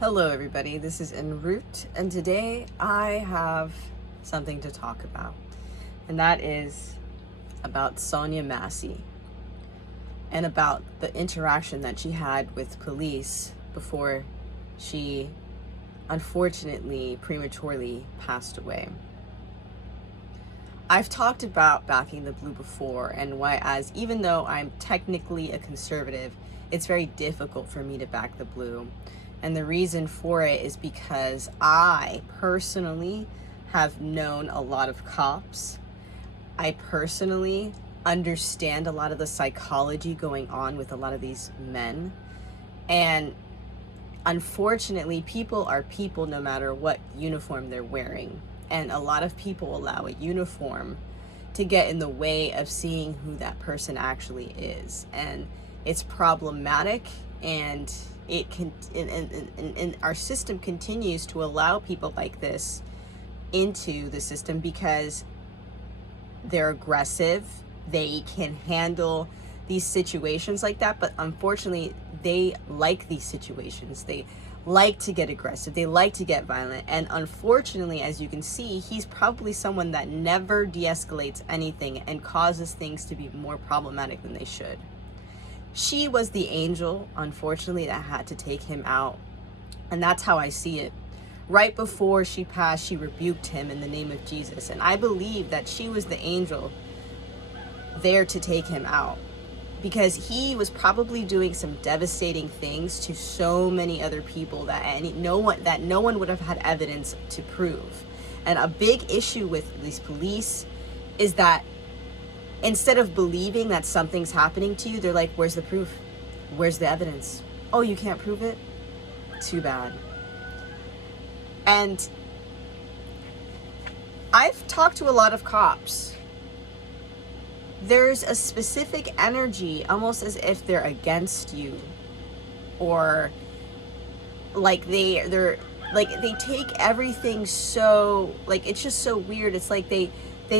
Hello everybody, this is En route, and today I have something to talk about, and that is about Sonya Massey and about the interaction that she had with police before she unfortunately prematurely passed away. I've talked about backing the blue before, and why, as even though I'm technically a conservative, it's very difficult for me to back the blue. And the reason for it is because I personally have known a lot of cops. I personally understand a lot of the psychology going on with a lot of these men. And unfortunately, people are people no matter what uniform they're wearing. And a lot of people allow a uniform to get in the way of seeing who that person actually is. And it's problematic, and it can, and our system continues to allow people like this into the system because they're aggressive. They can handle these situations like that, but unfortunately they like these situations. They like to get aggressive, they like to get violent, and unfortunately, as you can see, he's probably someone that never de-escalates anything and causes things to be more problematic than they should. She was the angel, unfortunately, that had to take him out, and that's how I see it. Right before she passed, she rebuked him in the name of Jesus, and I believe that she was the angel there to take him out, because he was probably doing some devastating things to so many other people that no one would have had evidence to prove. And a big issue with these police is that instead of believing that something's happening to you, they're like, where's the proof? Where's the evidence? Oh, you can't prove it? Too bad. And I've talked to a lot of cops. There's a specific energy, almost as if they're against you, or like they're like they take everything so, like, it's just so weird. It's like they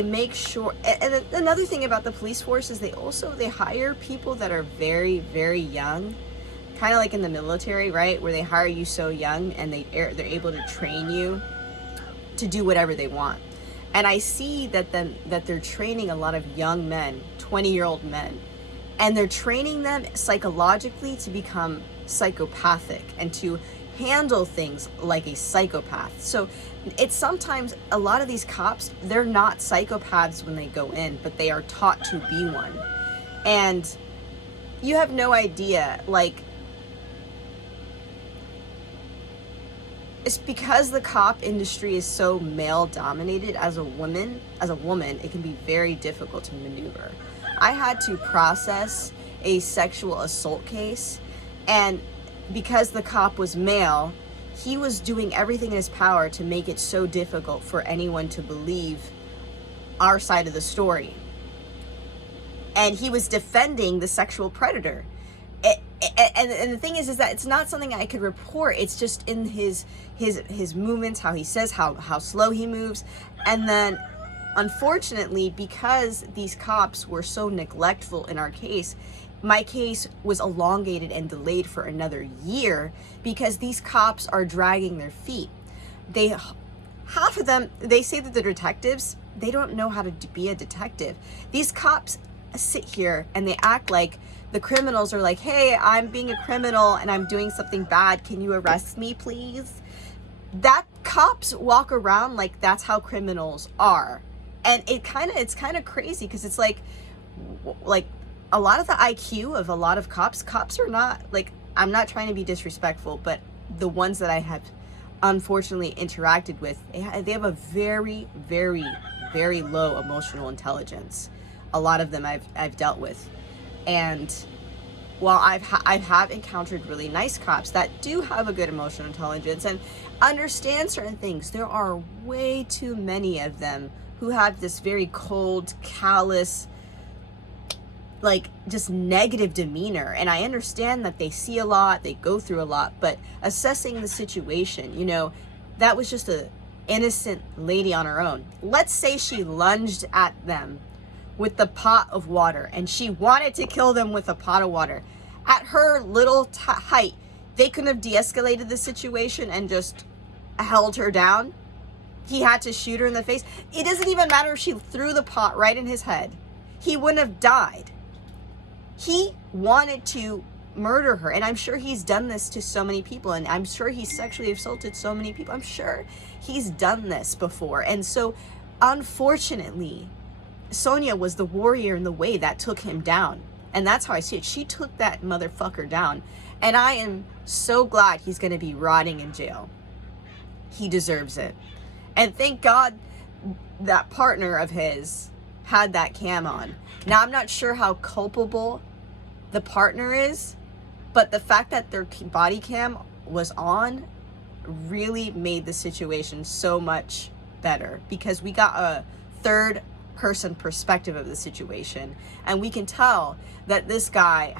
make sure. And another thing about the police force is they hire people that are very, very young, kind of like in the military, right, where they hire you so young and they're able to train you to do whatever they want. And I see that they're training a lot of young men, 20-year-old men, and they're training them psychologically to become psychopathic and to handle things like a psychopath. So it's sometimes, a lot of these cops, they're not psychopaths when they go in, but they are taught to be one. And you have no idea, like, it's because the cop industry is so male dominated. As a woman, it can be very difficult to maneuver. I had to process a sexual assault case, and because the cop was male, he was doing everything in his power to make it so difficult for anyone to believe our side of the story. And he was defending the sexual predator. And the thing is that it's not something I could report. It's just in his movements, how he says, how slow he moves. And then, unfortunately, because these cops were so neglectful in our case, my case was elongated and delayed for another year because these cops are dragging their feet. Half of them, they say that they're detectives. They don't know how to be a detective. These cops sit here and they act like the criminals are like, hey, I'm being a criminal and I'm doing something bad. Can you arrest me, please? That cops walk around like that's how criminals are. And it's kind of crazy because it's like a lot of the IQ of a lot of cops are not, like, I'm not trying to be disrespectful, but the ones that I have unfortunately interacted with, they have a very, very, very low emotional intelligence. A lot of them I've dealt with. And while I have encountered really nice cops that do have a good emotional intelligence and understand certain things, there are way too many of them who have this very cold, callous, like, just negative demeanor. And I understand that they see a lot, they go through a lot, but assessing the situation, that was just a innocent lady on her own. Let's say she lunged at them with the pot of water and she wanted to kill them with a pot of water. At her little height, they couldn't have de-escalated the situation and just held her down. He had to shoot her in the face. It doesn't even matter if she threw the pot right in his head. He wouldn't have died. He wanted to murder her. And I'm sure he's done this to so many people. And I'm sure he's sexually assaulted so many people. I'm sure he's done this before. And so, unfortunately, Sonya was the warrior in the way that took him down. And that's how I see it. She took that motherfucker down. And I am so glad he's going to be rotting in jail. He deserves it. And thank God that partner of his had that cam on. Now, I'm not sure how culpable the partner is, but the fact that their body cam was on really made the situation so much better, because we got a third person perspective of the situation, and we can tell that this guy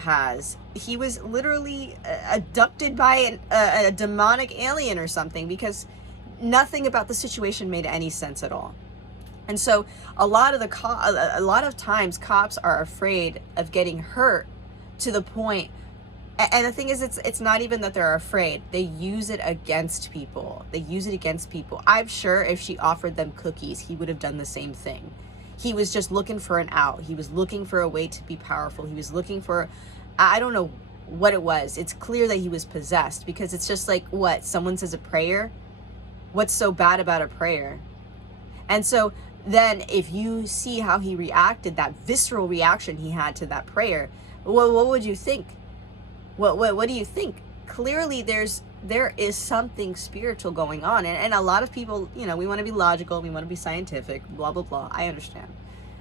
he was literally abducted by a demonic alien or something, because nothing about the situation made any sense at all. And so a lot of times cops are afraid of getting hurt to the point, and the thing is, it's not even that they're afraid. They use it against people. I'm sure if she offered them cookies, he would have done the same thing. He was just looking for an out. He was looking for a way to be powerful. He was looking for, I don't know what it was. It's clear that he was possessed, because it's just like, what? Someone says a prayer? What's so bad about a prayer? And so then if you see how he reacted, that visceral reaction he had to that prayer, what would you think? What do you think? Clearly there is something spiritual going on. And a lot of people, we want to be logical, we want to be scientific, blah, blah, blah. I understand.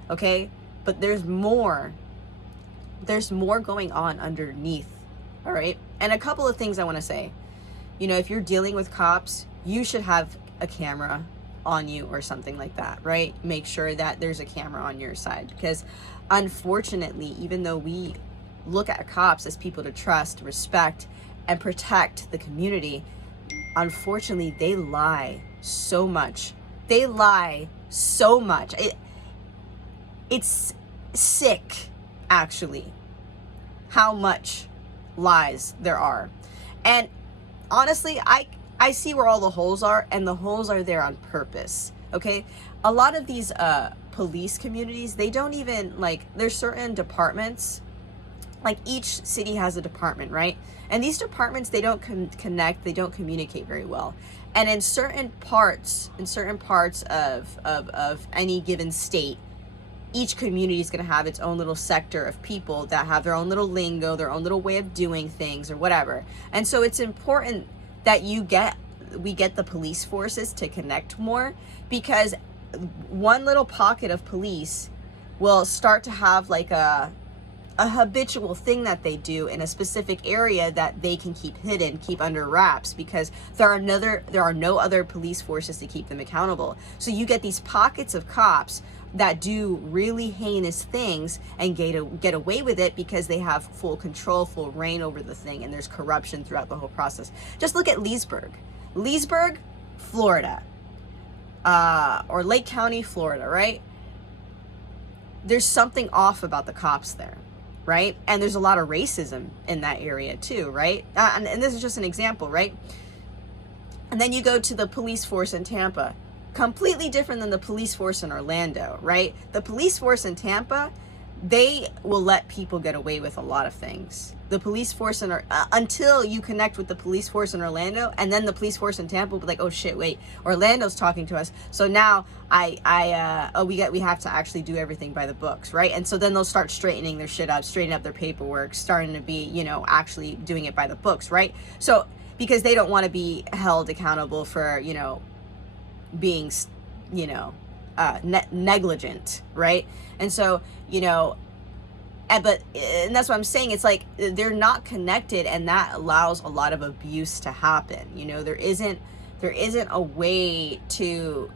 Okay? But there's more going on underneath. All right? And a couple of things I want to say. If you're dealing with cops, you should have a camera on you or something like that, right? Make sure that there's a camera on your side, because unfortunately, even though we look at cops as people to trust, respect, and protect the community, unfortunately, they lie so much. It's sick, actually, how much lies there are. And honestly, I see where all the holes are, and the holes are there on purpose, okay? A lot of these police communities, they don't even, there's certain departments, each city has a department, right? And these departments, they don't connect, they don't communicate very well. And in certain parts of any given state, each community is going to have its own little sector of people that have their own little lingo, their own little way of doing things or whatever. And so it's important that we get the police forces to connect more, because one little pocket of police will start to have a habitual thing that they do in a specific area that they can keep hidden, keep under wraps, because there are no other police forces to keep them accountable. So you get these pockets of cops that do really heinous things and get away with it because they have full control, full reign over the thing, and there's corruption throughout the whole process. Just look at Leesburg, Florida, or Lake County, Florida, right? There's something off about the cops there, right? And there's a lot of racism in that area too, right? And this is just an example, right? And then you go to the police force in Tampa. Completely different than the police force in Orlando, right? The police force in Tampa, they will let people get away with a lot of things. The police force until you connect with the police force in Orlando, and then the police force in Tampa will be like, oh shit, wait, Orlando's talking to us, so now we have to actually do everything by the books, right? And so then they'll start straightening their shit up, straightening up their paperwork, starting to be, actually doing it by the books, right? So because they don't want to be held accountable for, being, negligent, right? And so, and that's what I'm saying. It's like they're not connected, and that allows a lot of abuse to happen. There isn't a way to.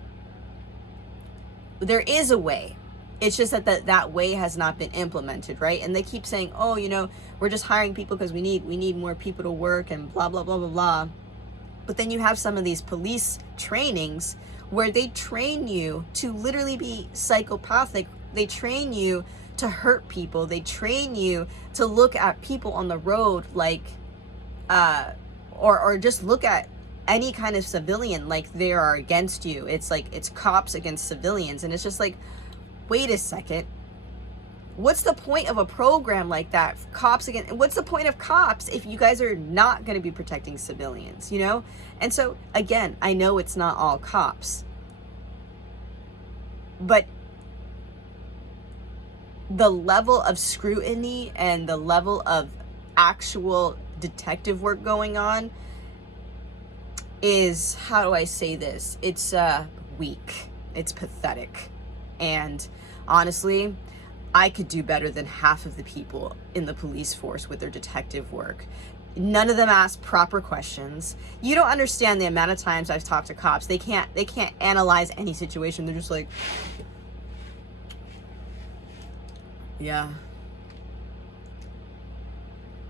There is a way. It's just that way has not been implemented, right? And they keep saying, oh, we're just hiring people because we need more people to work and blah blah blah blah blah. But then you have some of these police trainings where they train you to literally be psychopathic. They train you to hurt people. They train you to look at people on the road like or just look at any kind of civilian, like they are against you. It's like, it's cops against civilians. And it's just like, wait a second. What's the point of a program like that? Cops against, what's the point of cops if you guys are not going to be protecting civilians, you know? And so again, I know it's not all cops, but the level of scrutiny and the level of actual detective work going on is, how do I say this? It's weak. It's pathetic. And honestly, I could do better than half of the people in the police force with their detective work. None of them ask proper questions. You don't understand the amount of times I've talked to cops. They can't analyze any situation. They're just like, yeah,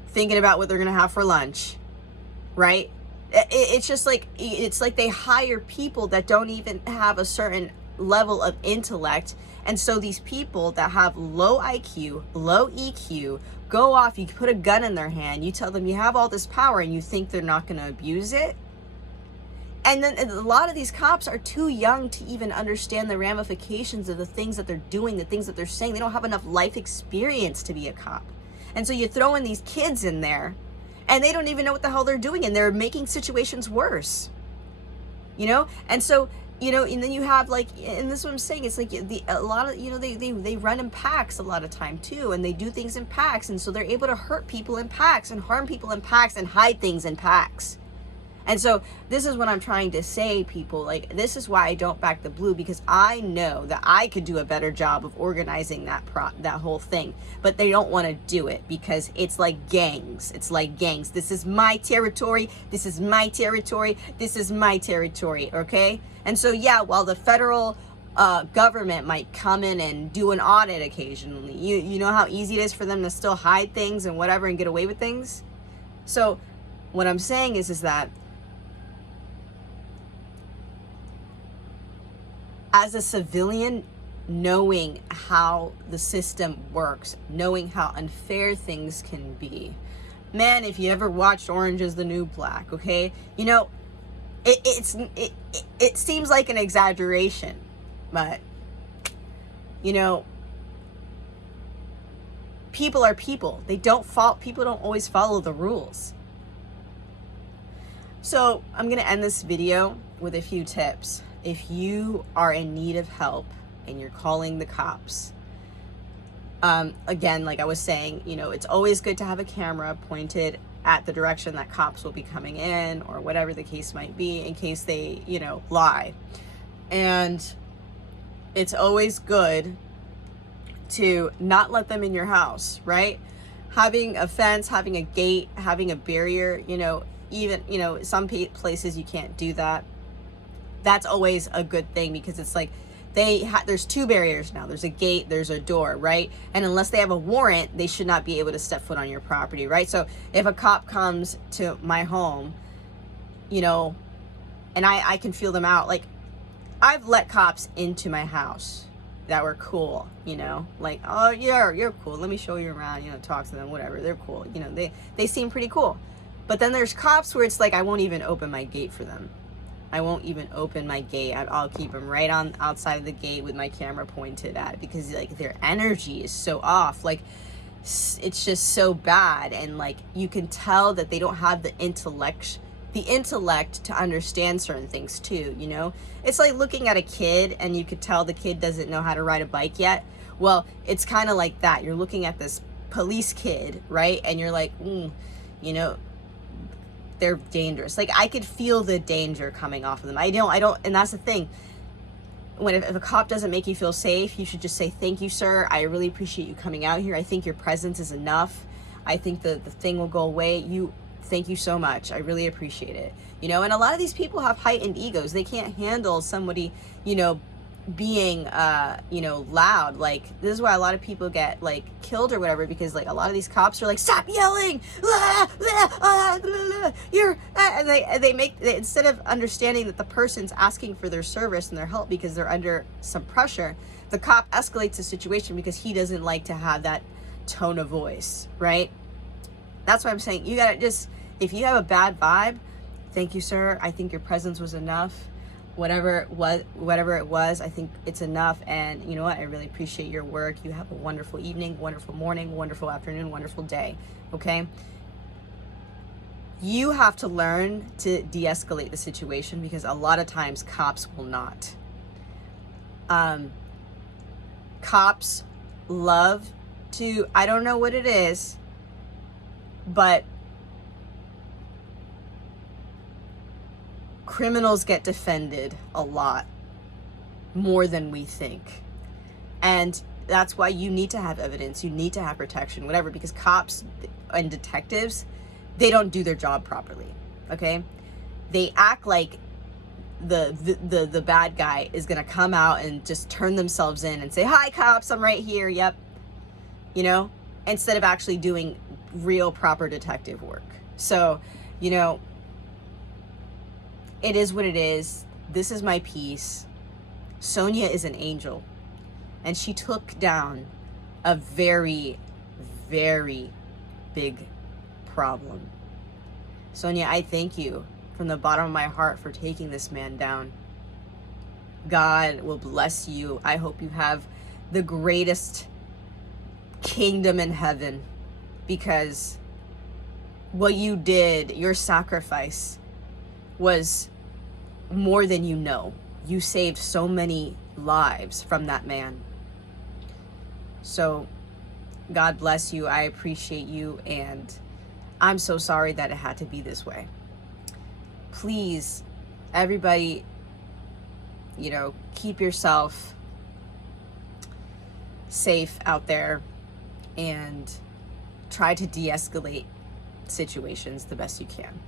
thinking about what they're gonna have for lunch, right? It's just like, it's like they hire people that don't even have a certain level of intellect. And so these people that have low IQ, low EQ, go off, you put a gun in their hand, you tell them you have all this power and you think they're not going to abuse it. And then a lot of these cops are too young to even understand the ramifications of the things that they're doing, the things that they're saying. They don't have enough life experience to be a cop. And so you throw in these kids in there and they don't even know what the hell they're doing, and they're making situations worse, you know? And so, you know, and then you have like, and this is what I'm saying, it's like a lot of, you know, they run in packs a lot of time too, and they do things in packs, and so they're able to hurt people in packs and harm people in packs and hide things in packs. And so this is what I'm trying to say, people. Like, this is why I don't back the blue, because I know that I could do a better job of organizing that whole thing. But they don't want to do it because it's like gangs. It's like gangs. This is my territory. This is my territory. This is my territory. Okay? And so, yeah, while the federal government might come in and do an audit occasionally, you know how easy it is for them to still hide things and whatever and get away with things? So what I'm saying is that as a civilian, knowing how the system works, knowing how unfair things can be. Man, if you ever watched Orange is the New Black, okay? You know, it seems like an exaggeration, but, you know, people are people. People don't always follow the rules. So I'm gonna end this video with a few tips. If you are in need of help and you're calling the cops, again, like I was saying, you know, it's always good to have a camera pointed at the direction that cops will be coming in, or whatever the case might be, in case they, you know, lie. And it's always good to not let them in your house, right? Having a fence, having a gate, having a barrier, you know, even, you know, some places you can't do that. That's always a good thing, because it's like there's two barriers now. There's a gate, there's a door, right? And unless they have a warrant, they should not be able to step foot on your property, right? So if a cop comes to my home, you know, and I can feel them out, like I've let cops into my house that were cool, you know, like, oh, you're cool, let me show you around, you know, talk to them, whatever, they're cool, you know, they seem pretty cool. But then there's cops where it's like, I won't even open my gate for them. I won't even open my gate. I'll keep them right on outside of the gate with my camera pointed at it, because like their energy is so off. Like, it's just so bad. And like, you can tell that they don't have the intellect to understand certain things too, you know? It's like looking at a kid and you could tell the kid doesn't know how to ride a bike yet. Well, it's kind of like that. You're looking at this police kid, right? And you're like, you know, they're dangerous. Like, I could feel the danger coming off of them. I don't, and that's the thing. If a cop doesn't make you feel safe, you should just say, thank you, sir. I really appreciate you coming out here. I think your presence is enough. I think the thing will go away. Thank you so much. I really appreciate it. You know, and a lot of these people have heightened egos. They can't handle somebody, you know, being, you know, loud. Like, this is why a lot of people get like killed or whatever, because like a lot of these cops are like, stop yelling, and they instead of understanding that the person's asking for their service and their help because they're under some pressure, the cop escalates the situation because he doesn't like to have that tone of voice, right? That's what I'm saying. You gotta just, If you have a bad vibe, thank you, sir. I think your presence was enough. Whatever it was, I think it's enough. And you know what? I really appreciate your work. You have a wonderful evening, wonderful morning, wonderful afternoon, wonderful day. Okay? You have to learn to de-escalate the situation, because a lot of times cops will not. Cops love to, I don't know what it is, but criminals get defended a lot more than we think. And that's why you need to have evidence, you need to have protection, whatever, because cops and detectives, they don't do their job properly, okay? They act like the bad guy is gonna come out and just turn themselves in and say, hi cops, I'm right here, yep, you know, instead of actually doing real proper detective work. So, you know, it is what it is. This is my piece. Sonya is an angel, and she took down a very, very big problem. Sonya, I thank you from the bottom of my heart for taking this man down. God will bless you. I hope you have the greatest kingdom in heaven, because what you did, your sacrifice, was more than you know. You saved so many lives from that man. So God bless you. I appreciate you, and I'm so sorry that it had to be this way. Please, everybody, you know, keep yourself safe out there and try to de-escalate situations the best you can.